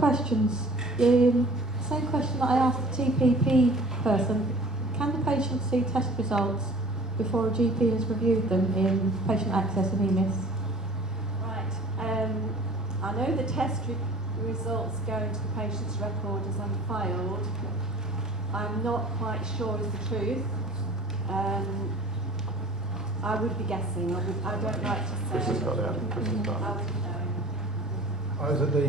questions. Same question that I asked the TPP person. Can the patient see test results before a GP has reviewed them in patient access and EMIS? Right. I know the test results go into the patient's record as unfiled. I'm not quite sure is the truth. I would be guessing. I don't like to say. Chris has got it. Chris has got it. I would know. I was at the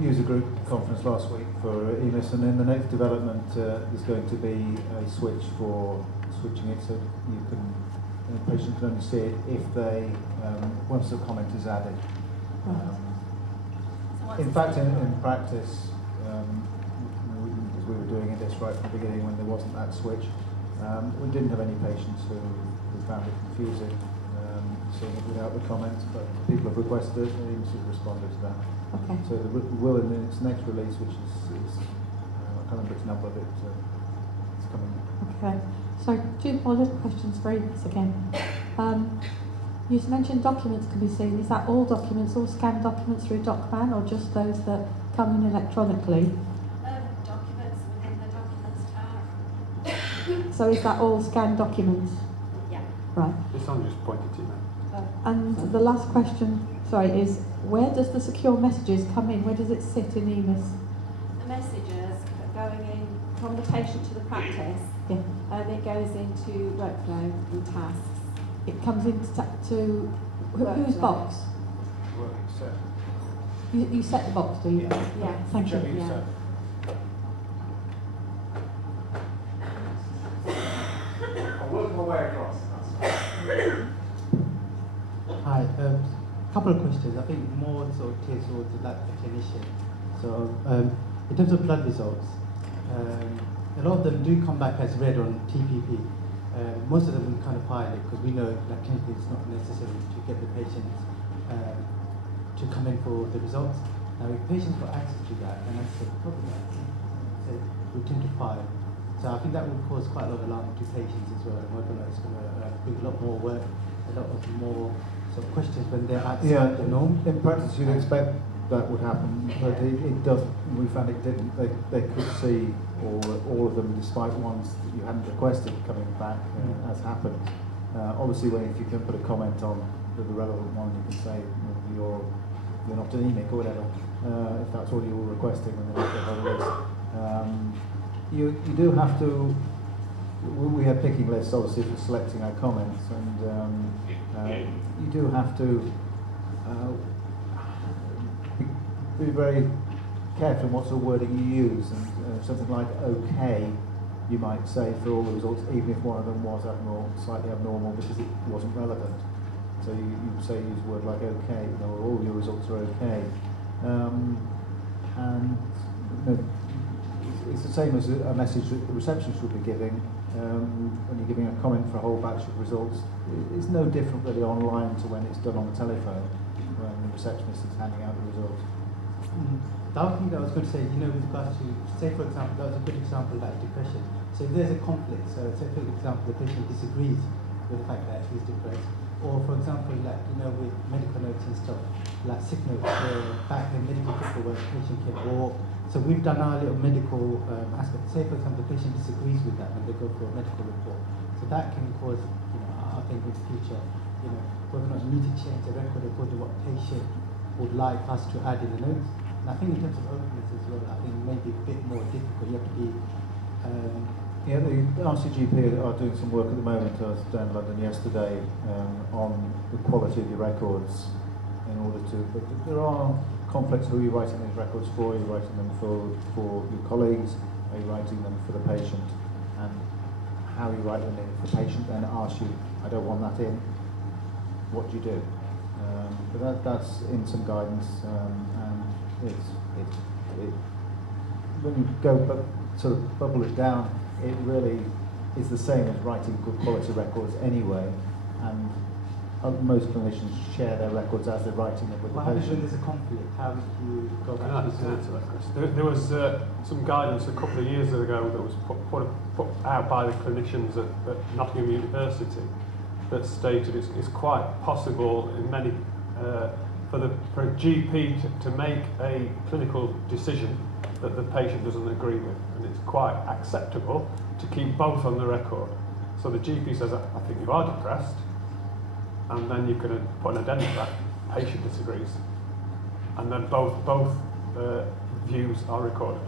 user group conference last week for EMIS, and in the next development there's going to be a switch for switching it so you can, the patient can only see it if they, once the comment is added. In fact, in practice, because we were doing it this right from the beginning when there wasn't that switch, we didn't have any patients who found it confusing seeing it without the comment, but people have requested it and EMIS has responded to that. Okay. So the will in its next release, which is I can't remember its number, but it's coming. Okay. So two more little questions for EMIS again. You mentioned documents can be seen. Is that all documents, all scanned documents through DocMan, or just those that come in electronically? Documents within the documents tab. So is that all scanned documents? Yeah. Right. This one just pointed to me. And the last question, sorry, is where does the secure messages come in? Where does it sit in EMIS? The messages going in from the patient to the practice, Yeah. it goes into workflow and tasks. It comes into whose box? Well, it's set. You set the box, do you? Yeah. Thank you. It's Yeah. set. I'll work my way across. Hi, a couple of questions. I think more sort of geared towards the clinician. So, in terms of blood results, a lot of them do come back as red on TPP. Most of them kind of hide it because we know that clinically it's not necessary to get the patients to come in for the results. Now, if patients got access to that, and that's probably say routine to 5. So I think that would cause quite a lot of alarm to patients as well, and whether or not it's going to bring a lot more work, a lot of more sort of questions when they're outside the norm. In practice, you'd expect that would happen, but it doesn't. We found it didn't. They could see all of them, despite ones that you hadn't requested coming back, as happened. Obviously, if you can put a comment on the relevant one, you can say you're not anemic or whatever, if that's all you were requesting when they look at the list. You do have to. We had picking lists, obviously, for selecting our comments, and you do have to be very careful in what sort of wording you use. And something like "okay," you might say for all the results, even if one of them was slightly abnormal, because it wasn't relevant. So you say use a word like "okay," all your results are okay, and it's the same as a message that the receptionist would be giving when you're giving a comment for a whole batch of results. It's no different really online to when it's done on the telephone, when the receptionist is handing out the results. The other thing that I was going to say, with regards to, say for example, that was a good example like depression. So if there's a conflict, so say for example the patient disagrees with the fact that he's depressed, or for example with medical notes and stuff, like sick notes, back in medical paperwork, the patient can walk. So we've done our little medical aspect. Say for example the patient disagrees with that when they go for a medical report. So that can cause, I think in the future, whether or not you need to change the record according to what patient would like us to add in the notes. And I think in terms of openness as well, I think maybe a bit more difficult. You have to be. The RCGP are doing some work at the moment. I was down in London yesterday on the quality of your records in order to. But there are conflicts. Who are you writing these records for? Are you writing them for your colleagues? Are you writing them for the patient? And how you write them in. If the patient then asks you, "I don't want that in," what do you do? But that's in some guidance, and when you go sort of bubble it down, it really is the same as writing good quality records anyway, and most clinicians share their records as they're writing them with the What happens when patient. there's a conflict? How do you go back to There was some guidance a couple of years ago that was put out by the clinicians at Nottingham University that stated it's quite possible in many for a GP to make a clinical decision that the patient doesn't agree with, and it's quite acceptable to keep both on the record. So the GP says, I think you are depressed, and then you can put an addendum back, patient disagrees, and then both views are recorded.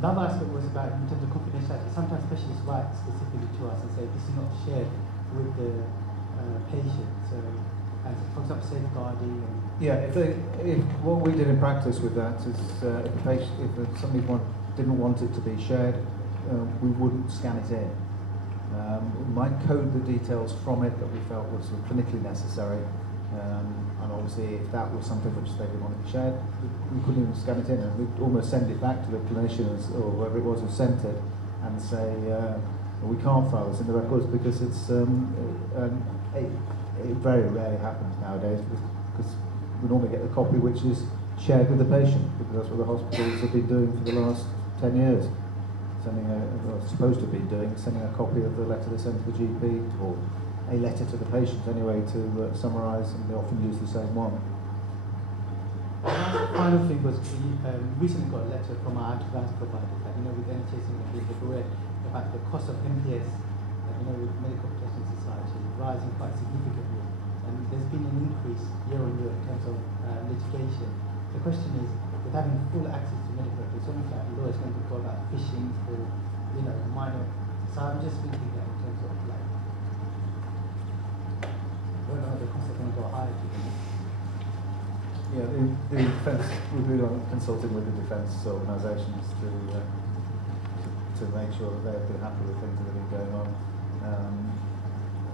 The other aspect was about, in terms of confidentiality, sometimes specialists write specifically to us and say this is not shared with the patient. So, as for example, safeguarding. And Yeah, if what we did in practice with that is if somebody didn't want it to be shared, we wouldn't scan it in. We might code the details from it that we felt was sort of clinically necessary, and obviously if that was something which they didn't want to be shared, we couldn't even scan it in, and we'd almost send it back to the clinicians or whoever it was who sent it and say, we can't file this in the records because it's it very rarely happens nowadays because we normally get the copy which is shared with the patient, because that's what the hospitals have been doing for the last 10 years. Supposed to be doing, sending a copy of the letter they sent to the GP, or a letter to the patient anyway, to summarise, and they often use the same one. the final thing was we recently got a letter from our antivirus providers that, with NHS and being aware about the cost of MPS, with Medical Protection Society rising quite significantly, and there's been an increase year on year in terms of litigation. The question is, with having full access to medical records, it's almost like lawyers going to go about fishing for, minor. So I'm just thinking that in terms of whether the costs are going to go higher. Yeah, the defence, we've been consulting with the defence organisations to make sure that they've been happy with things that have been going on.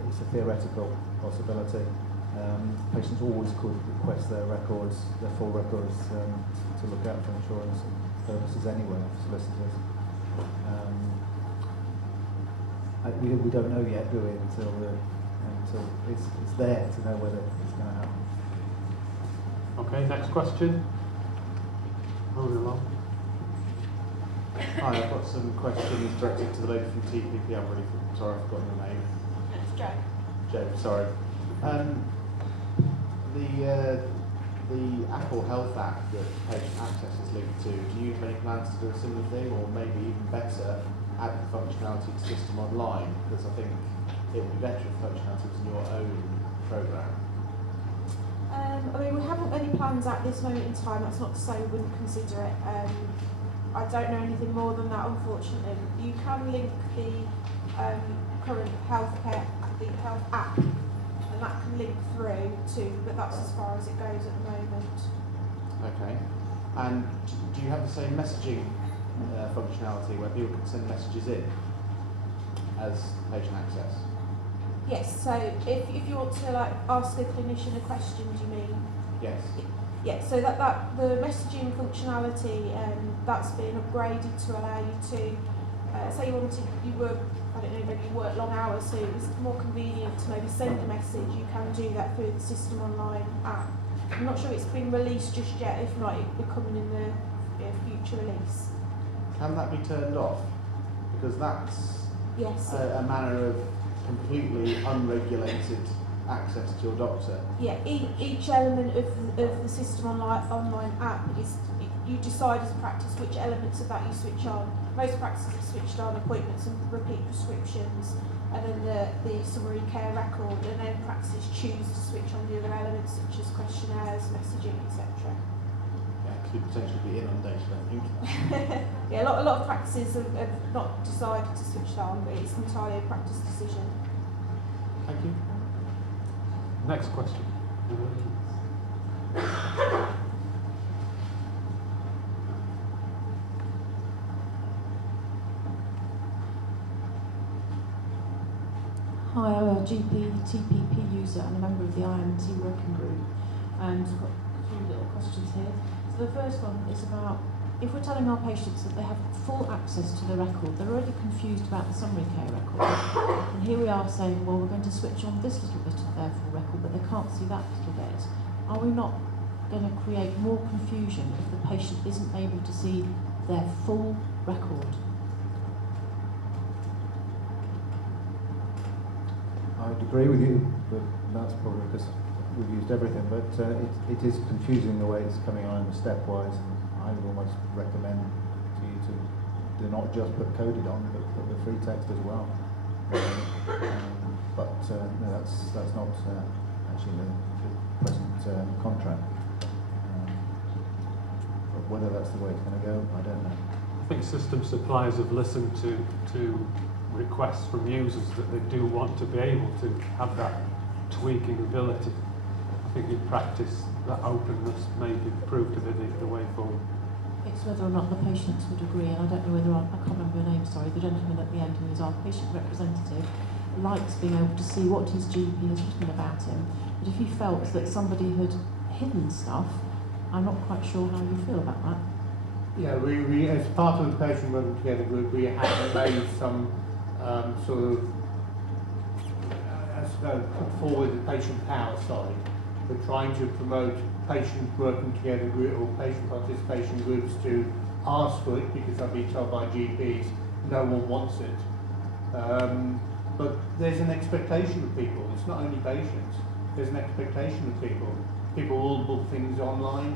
It's a theoretical possibility. Patients always could request their records, their full records, to look at for insurance purposes anyway, solicitors. We don't know yet, do we, until it's there to know whether it's going to happen. Okay, next question. Moving along. Hi, I've got some questions directed to the lady from TPP. I'm really sorry, I've forgotten your name. It's Joe. Joe, sorry. The Apple Health app that patient access is linked to, do you have any plans to do a similar thing, or maybe even better, add the functionality to System Online? Because I think it would be better if functionality was in your own programme. We haven't any plans at this moment in time. That's not to say we wouldn't consider it. I don't know anything more than that, unfortunately. You can link the current health app, and that can link through to, but that's as far as it goes at the moment. Okay. And do you have the same messaging functionality where people can send messages in as patient access? Yes, so if you want to ask a clinician a question, do you mean? Yes. Yeah, so that the messaging functionality that's been upgraded to allow you to say you work long hours, so it was more convenient to maybe send a message. You can do that through the System Online app. I'm not sure it's been released just yet. If not, it'll be coming in the future release. Can that be turned off? Because that's Yes. a manner of completely unregulated access to your doctor. Yeah, each element of the System Online app is, you decide as a practice which elements of that you switch on. Most practices are switched on appointments and repeat prescriptions, and then the summary care record, and then practices choose to switch on the other elements such as questionnaires, messaging, etc. Yeah, could potentially be inundated, I think. Yeah, a lot of practices have not decided to switch that on, but it's entirely a practice decision. Thank you. Next question. Hi, I'm a GP TPP user and a member of the IMT working group, and I've got three little questions here. So the first one is about, if we're telling our patients that they have full access to the record, they're already confused about the summary care record, and here we are saying, well, we're going to switch on this little bit of their full record, but they can't see that little bit. Are we not going to create more confusion if the patient isn't able to see their full record? I would agree with you, but that's probably because we've used everything, but it is confusing the way it's coming on stepwise. I would almost recommend to you to do not just put coded on, but put the free text as well. But no, that's not actually the present contract. But whether that's the way it's going to go, I don't know. I think system suppliers have listened to requests from users that they do want to be able to have that tweaking ability. I think in practice that openness may prove to be the way forward. It's whether or not the patients would agree, and I don't know whether I can't remember her name, sorry, the gentleman at the end who is our patient representative likes being able to see what his GP has written about him. But if he felt that somebody had hidden stuff, I'm not quite sure how you feel about that. Yeah, we as part of the Patient Working Together group, we have made some sort of put forward the patient power side. We're trying to promote patient working together group or patient participation groups to ask for it, because I've been told by GPs no one wants it. But there's an expectation of people. It's not only patients. There's an expectation of people. People will book things online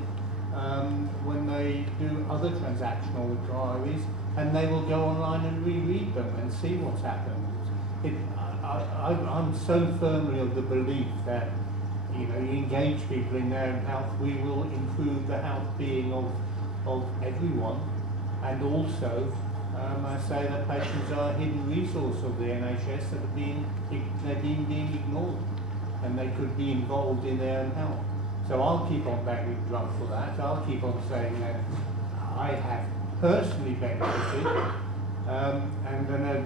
when they do other transactional inquiries, and they will go online and reread them and see what's happened. I'm so firmly of the belief that you engage people in their own health, we will improve the health being of everyone, and also I say that patients are a hidden resource of the NHS that are being ignored, and they could be involved in their own health. So I'll keep on banging the drum for that. I'll keep on saying that I have personally benefited. And then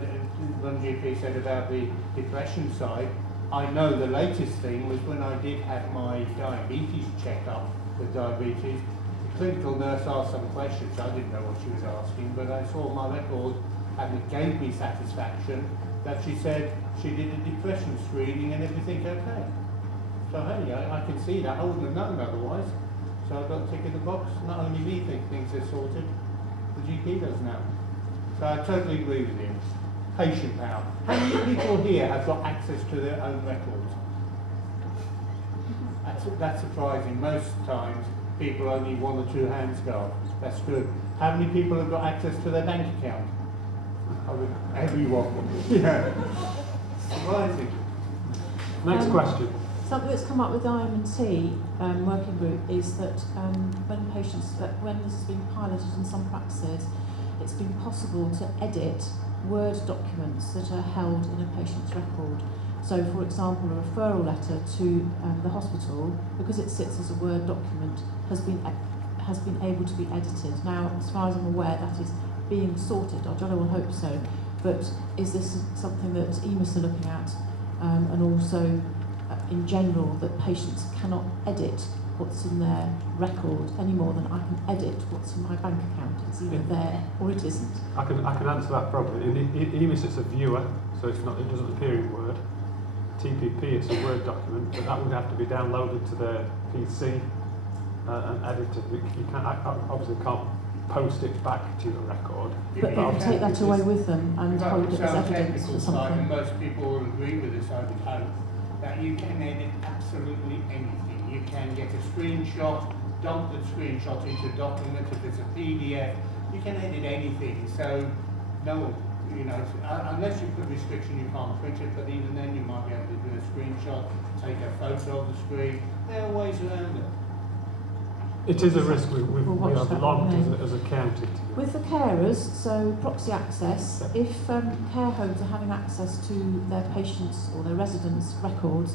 one GP said about the depression side, I know the latest thing was when I did have my diabetes checked up with diabetes, the clinical nurse asked some questions. I didn't know what she was asking, but I saw my record and it gave me satisfaction that she said she did a depression screening and everything okay. So hey, I can see that. I wouldn't have known otherwise. So I've got to tick in the box. Not only me think things are sorted, the GP does now. So I totally agree with you. Patient power. How many people here have got access to their own records? That's surprising. Most times people only one or two hands go up. That's good. How many people have got access to their bank account? Everyone. Yeah. Surprising. Next question. Something that's come up with the IM&T working group is that when this has been piloted in some practices, it's been possible to edit Word documents that are held in a patient's record. So, for example, a referral letter to the hospital, because it sits as a Word document, has been able to be edited. Now, as far as I'm aware, that is being sorted. I don't know, I hope so. But is this something that EMIS are looking at, and also in general, that patients cannot edit what's in their record any more than I can edit what's in my bank account? It's either there or it isn't. I can answer that probably. In EMIS it's a viewer, so it doesn't appear in Word. TPP it's a Word document, but that would have to be downloaded to their PC and edited. You obviously can't post it back to your record. But they can take that away with them and hold it as evidence for something. And most people will agree with this, I would hope, that you can edit absolutely anything. You can get a screenshot, dump the screenshot into a document. If it's a PDF, you can edit anything. So, no, unless you put restriction, you can't print it. But even then, you might be able to do a screenshot, take a photo of the screen. There are ways around it. It is a risk we have logged as a county. With the carers, so proxy access, if care homes are having access to their patients' or their residents' records,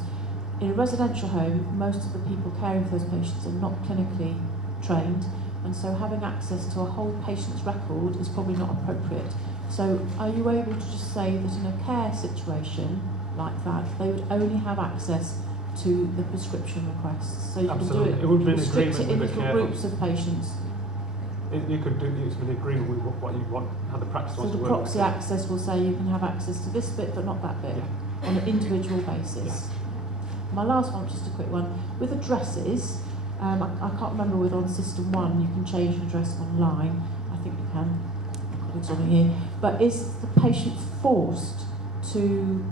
in a residential home, most of the people caring for those patients are not clinically trained, and so having access to a whole patient's record is probably not appropriate. So are you able to just say that in a care situation like that, they would only have access to the prescription requests? So you Absolutely. can do it, It would be an restrict it in agreement with the little care groups of patients. You could do it's an agreement with what you want, how the practice So wants the to work. proxy access will say you can have access to this bit but not that bit, on an individual basis. My last one, just a quick one. With addresses, I can't remember whether on System 1 you can change an address online. I think you can. I've got it on here. But is the patient forced to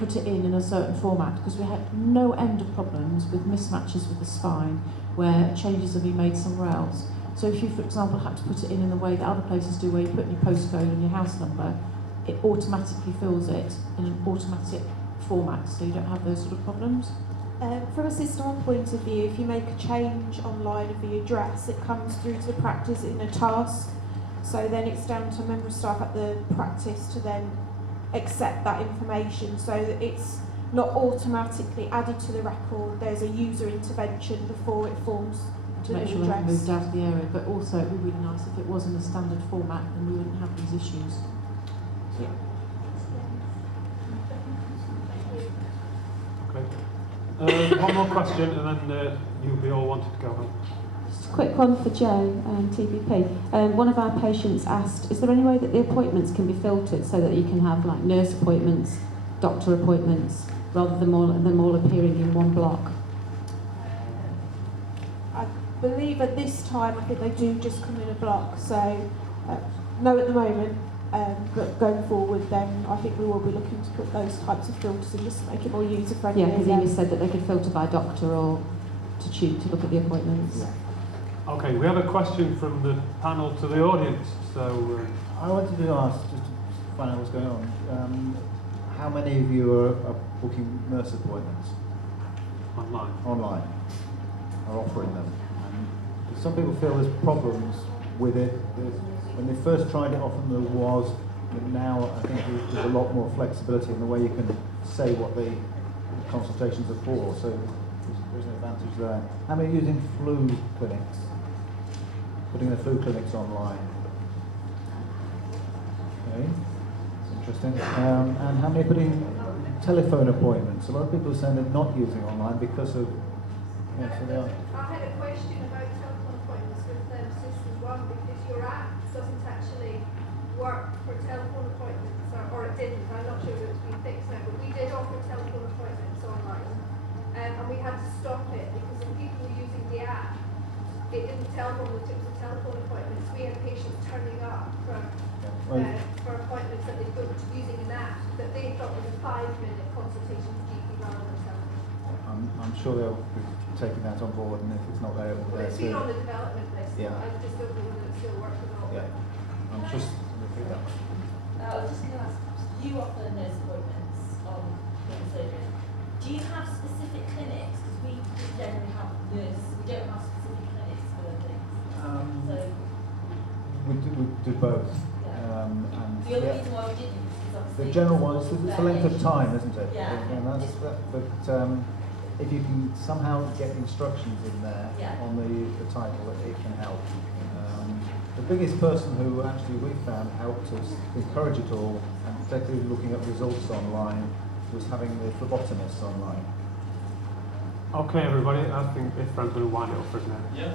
put it in a certain format, because we had no end of problems with mismatches with the spine where changes have been made somewhere else. So if you, for example, had to put it in the way that other places do, where you put in your postcode and your house number, it automatically fills it in an automatic format, so you don't have those sort of problems. From a system point of view, if you make a change online of the address, it comes through to the practice in a task. So then it's down to a member of staff at the practice to then accept that information, so that it's not automatically added to the record. There's a user intervention before it forms To the make new sure we haven't address. moved out of the area, but also it would be really nice if it was in a standard format, then we wouldn't have these issues. Okay. One more question, and then you'll be all wanted to go home. Just a quick one for Joe, TVP. One of our patients asked, is there any way that the appointments can be filtered so that you can have like nurse appointments, doctor appointments, rather than them all appearing in one block? I believe at this time, I think they do just come in a block, so no at the moment, but going forward then I think we will be looking to put those types of filters in just to make it more user friendly. Yeah, because Amy said that they could filter by doctor or to look at the appointments. Okay, we have a question from the panel to the audience, so I wanted to ask, just to find out what's going on, how many of you are booking nurse appointments online, are offering them? And some people feel there's problems with it. When they first tried it, often there was, but now I think there's a lot more flexibility in the way you can say what the consultations are for, so there's an advantage there. How many are using flu clinics? Putting their flu clinics online. Okay, that's interesting. And how many are putting telephone appointments? A lot of people are saying they're not using online because of. Yeah, so they are. I had a question about telephone appointments with Systems One, because your app doesn't actually work for telephone appointments, or it didn't. I'm not sure if it's been fixed now, but we did offer telephone appointments online, and we had to stop it because if people were using the app, it didn't tell them that it was a telephone appointment. We had patients turning up for appointments that they booked using an app that they thought was a 5-minute consultation with GP rather than telephone. I'm sure they'll be taking that on board, and if it's not there, it'll be Well, there it's been soon. on the development list. Yeah. I just don't know whether it still works or not. Yeah, I'm just repeat that. I was just going to ask, you offer nurse appointments on surgery. Do you have specific clinics? Because we generally have nurse, we don't have specific clinics for things. So We do both. Yeah. And the other reason why we didn't is obviously the general one is the length of time, isn't it? Yeah. And that's that, but if you can somehow get instructions in there on the title, it can help. The biggest person who actually we found helped us encourage it all, and particularly looking at results online, was having the phlebotomist online. okay, everybody. I think if Fran's going to wind it up for us now.